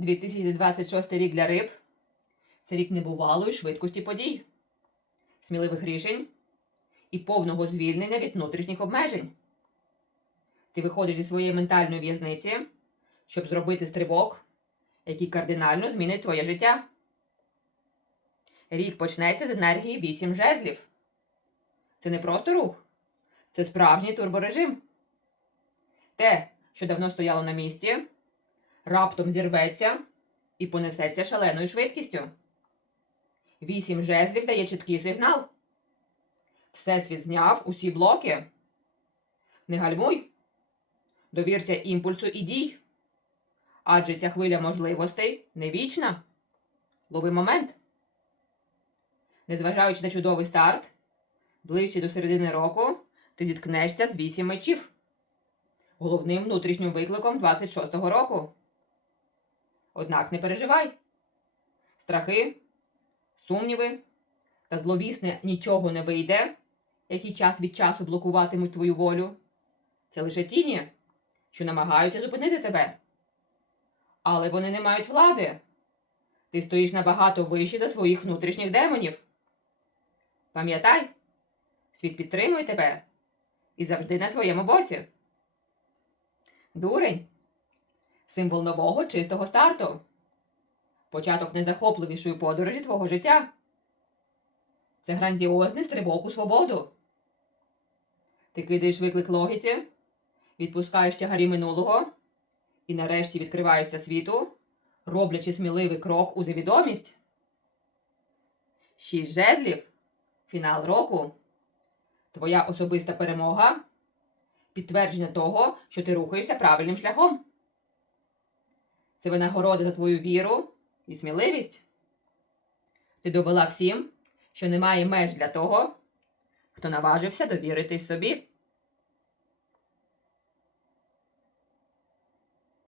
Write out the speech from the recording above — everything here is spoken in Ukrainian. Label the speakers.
Speaker 1: 2026 рік для риб це рік небувалої швидкості подій, сміливих рішень і повного звільнення від внутрішніх обмежень. Ти виходиш зі своєї ментальної в'язниці, щоб зробити стрибок, який кардинально змінить твоє життя. Рік почнеться з енергії 8 жезлів. Це не просто рух, це справжній турборежим. Те, що давно стояло на місці, раптом зірветься і понесеться шаленою швидкістю. Вісім жезлів дає чіткий сигнал. Всесвіт зняв усі блоки. Не гальмуй. Довірся імпульсу і дій. Адже ця хвиля можливостей не вічна. Лови момент. Незважаючи на чудовий старт, ближче до середини року ти зіткнешся з вісім мечів. Головним внутрішнім викликом 26-го року. Однак не переживай. Страхи, сумніви та зловісне нічого не вийде, які час від часу блокуватимуть твою волю. Це лише тіні, що намагаються зупинити тебе. Але вони не мають влади. Ти стоїш набагато вище за своїх внутрішніх демонів. Пам'ятай, світ підтримує тебе і завжди на твоєму боці. Дурень символ нового чистого старту. Початок найзахопливішої подорожі твого життя. Це грандіозний стрибок у свободу. Ти кидаєш виклик логіці, відпускаєш тягарі минулого і нарешті відкриваєшся світу, роблячи сміливий крок у невідомість. Шість жезлів. Фінал року. Твоя особиста перемога. Підтвердження того, що ти рухаєшся правильним шляхом. Це винагорода за твою віру і сміливість. Ти довела всім, що немає меж для того, хто наважився довірити собі.